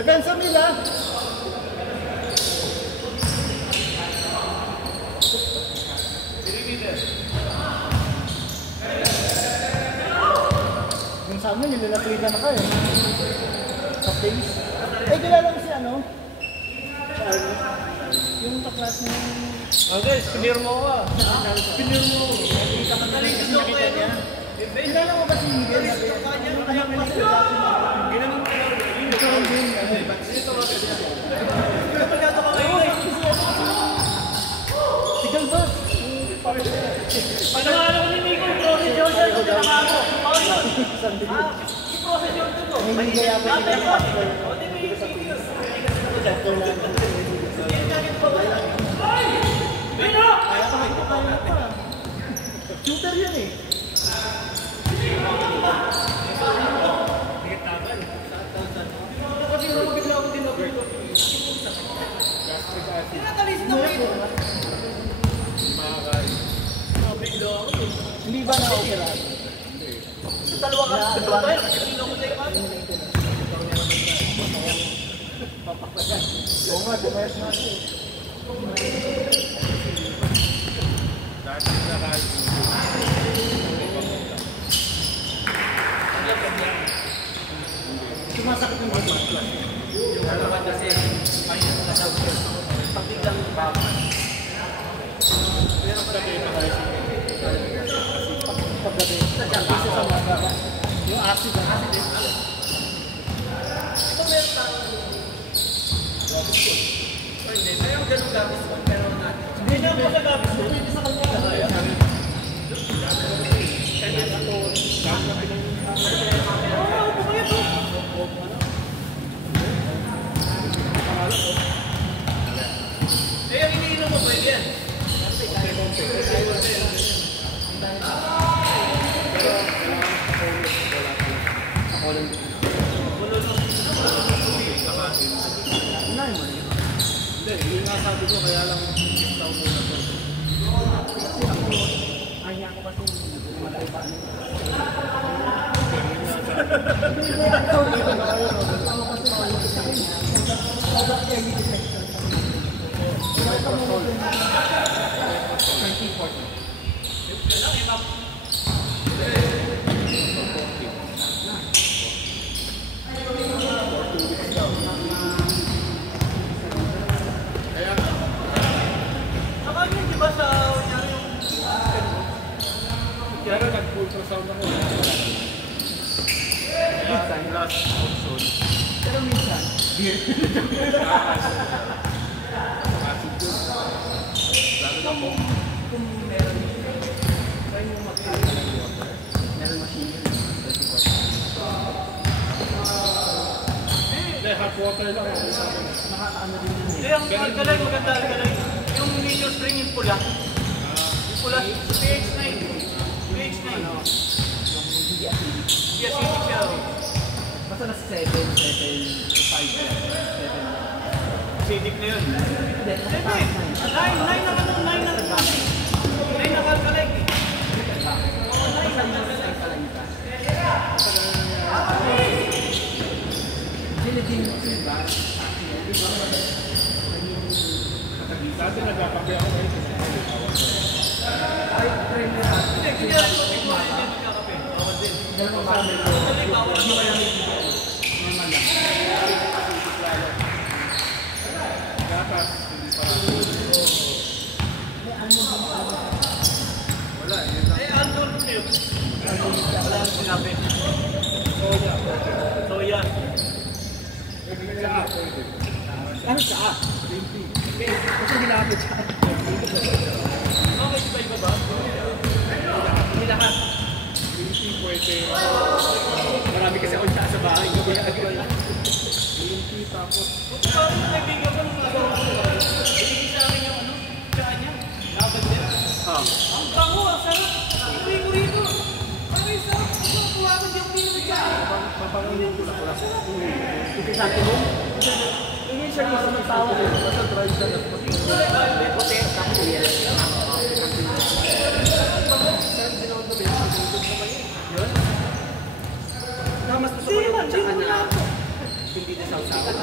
Depensa nila. Yung sa amin, yung nilaklika na kayo. Sa face. Eh, kilala ko si ano? Yung taklas ng... Okay, spinner mo ka. Spinner mo. Nakikita ka galing kasi nakita niya. Kilala mo ba si Miguel? Yung anak mo kasi dati mo. Ginanong ka lang. Ito ang din. Si Galbert. Pagkakala ko ni Nico, yung process yun siya. Ito na ako. Ako yun. Yung process yun dito. May higaya pa siya ng pastor. Shooter yan eh. Kasi yung bigla ako din ako ito. Tinatalisin ako ito. Bigla ako. Hindi ba na-opera? Sa dalawa ka. Dalawa tayo. Sino ko tayo man? Oo nga, demayas natin. Sumasakit yung mga matlas. Yung naman kasi, kaya sa kasawin. Pagbigang baban. Pero pala kayo na tayo Paggabi. Kasi sa mga yung acid ang acid. ito meron tayo. Hindi, mayroong ganun gabis mo, pero natin. Hindi na ako sa gabis mo, hindi sa kanya. Kaya ako, eh, ang iniinom mo ba yan? Hindi, yun nga sabi ko, kaya lang tao mo na to. Kasi ako, ayaw ko kasi matay pa. Kaya nag-ultrasound ako. Minsan, last ultrasound. Pero minsan, Lalo na po. kung meron, try mo mag-alala ng water. Meron machine yun. Hindi, hot water lang. Nakakaano din yun eh. Hindi, ang alkalay, maganda alkalay. Yung major string yung pula. Yung pula, PH9. PH9. Hindi acidic. Hindi acidic siya. Basta nasa 7, 5. Acidic na yun. Hindi, Hindi, 9 na ano, 9 na ano. 9 na alkalay. Basta yung sa kalanita. Diligin mo sila. Dati nagkakape ako ngayon. Ay, try mo na. Hindi, kaya rin ko tingko na hindi nagkakape. Bawal din. Ganun ang sabi ko. Actually, bawal. Hindi kaya may bigay. Normal lang. Gatas, hindi pa. May ano ba? Wala, yun lang. Eh, alcohol milk. Wala ang sinabi. Soya. Soya. Ano siya? Kasi ginamit siya. Okay, iba-iba ba? Hindi lahat. Hindi pwede. Marami kasi akong siya sa bahay. Hindi tapos. Kung parang yung kaibigan ko nung asawa ko, binigay sa akin yung ano, tsaka niya. Labad niya. Ang bango, ang sarap. Hindi ko rito. Parang yung sarap. Kuha ko diyang pinagay. Mapanginin ko na pala. Ito sa akin mo? Hindi siya gusto ng tao. Basta drive siya. Hotel, tapos yan. Mas gusto ko yung tsaka na hindi na sa ang sahod.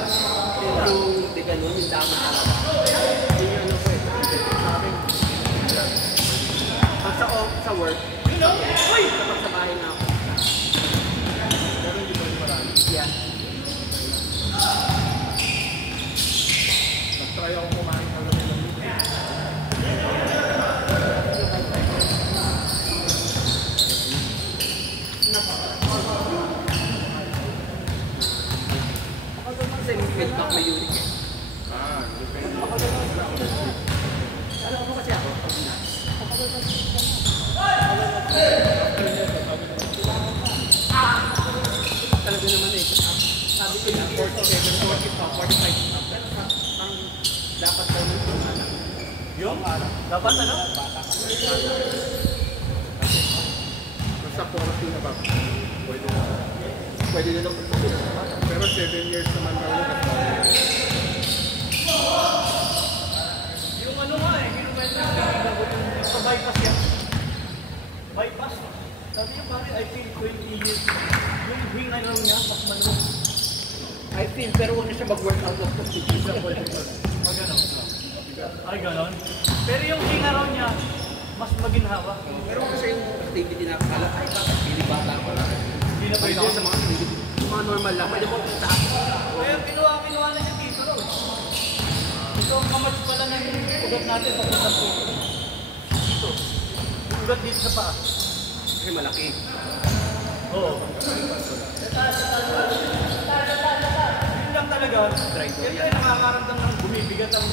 Yung di ganun, yung dami talaga. Yung ano ko eh. Pag sa work, kapag sa bahay na ako. Pero hindi pa rin marami. Yeah. Nag-try ako kumain ka lang ng libre. Kasi milk back may uric eh. Depende. Alam mo kasi ako, talaga naman eh. Sabi ko na 47, 45. Pero ang dapat daw nito alam. Yung? Dapat ano? Basta 40 na ba? Pwede na. Pwede na daw. Pero 7 years naman daw yun. Yung ano nga eh, kinukwento yung kaibigan ko yung sa bypass yan. Bypass. Sabi niya pare, I think 20 years. Yung hinga lang niya, mas manong. I feel, pero wala siya mag-workout of the Magano. Ay, ganon. Pero yung hinga raw niya, mas maginhawa. Pero kasi yung activity na akala, ay bakit pili bata ko lang. Hindi na Pwede pwede. sa mga activity, yung mga normal lang, pwede mo kung taas. Kaya kinuha na siya dito raw. Ito ang kamats pala ng ugat natin papunta po. Dito. Yung ugat dito sa paa. Kasi malaki. Oo. Yun lang talaga. Yan yung nakakaramdam ng bumibigat ang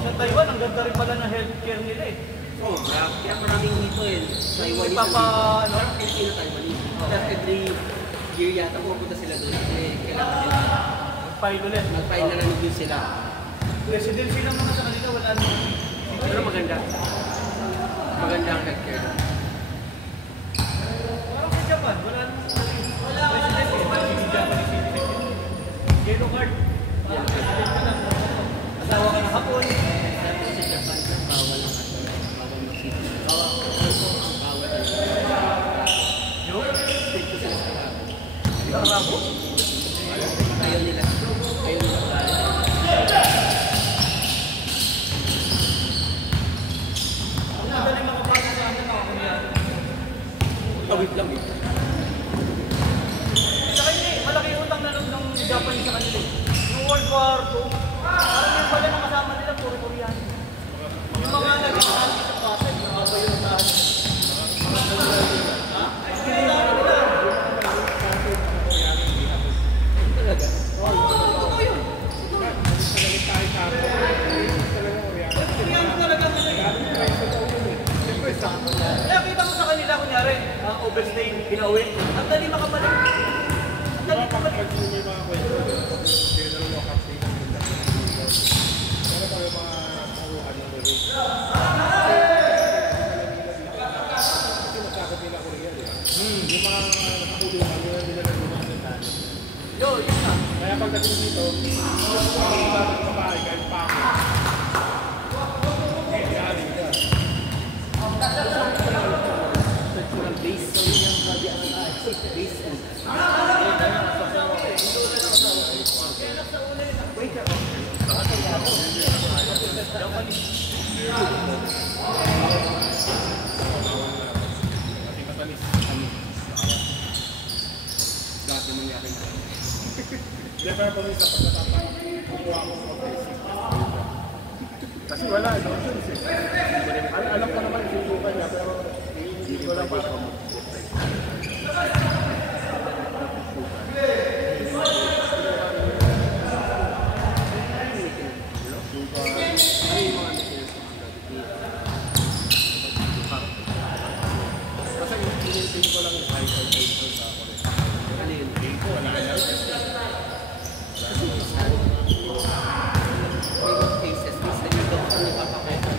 sa Taiwan, ang ganda rin pala ng healthcare nila eh. Oh, kaya maraming dito eh. Taiwanese. Ano? Parang Pilipino Taiwanese. Pero every year yata pupunta sila doon kasi kailangan nila. Mag-file ulit. Mag-file na din sila. Residency lang mga sa kanila, wala naman. Pero maganda. Maganda ang healthcare. Parang sa Japan, wala naman. Residency, hindi Japanese citizen. Yellow card. Parang resident ka lang. Asawa ka ng hapon. Tapos sa Japan, bawal ang bawal mag-city. Bawal ang Yung? state ko sila sa Arabo. Yung Arabo? Ayaw nila. Ayaw nila. Ang madaling makapasok sa amin ako niya. Tawid lang eh. Saka hindi, malaki utang na ng Japanese sa kanila eh. Yung World War II, parang yung pala ng kasama nila, puro Korean. Yung mga naging anti sa patent, nakakayo yung tahan. Ha? Talaga. Oo, yun. Korean talaga ngayon. Kaya kita mo sa kanila, kunyari, overstay, pinauwi. Ang dali makabalik. Ang dali makabalik. May mga kwento doon. General walk-up state ng Mindanao. Pero tayo mga nakuhan ng release. Kasi masakot nila Korea, di ba? Yung mga nakulungan, yun nila na lumang sandali. Yun na. Kaya pagdating dito, ang iba ng babae kahit pa ako. Hindi aling ka. Kurang base. Base and Kasi matalis. dati nangyari na. Hindi, pero kung isa pagkatapang kukuha ko sa basic. Kasi wala, no choice eh. Alam ko naman susukan niya, pero hindi ko lang para kasi in-maintain ko lang yung high vibration sa ako rin. Ano yun? Wala na. May cases, minsan yung doctor nagpapakita.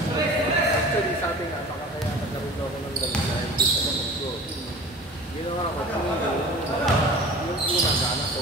Actually, sabi nga, baka kaya nagkaroon ako ng ganun dahil dito sa mag-go. Ginawa ko, yung una, gana ko,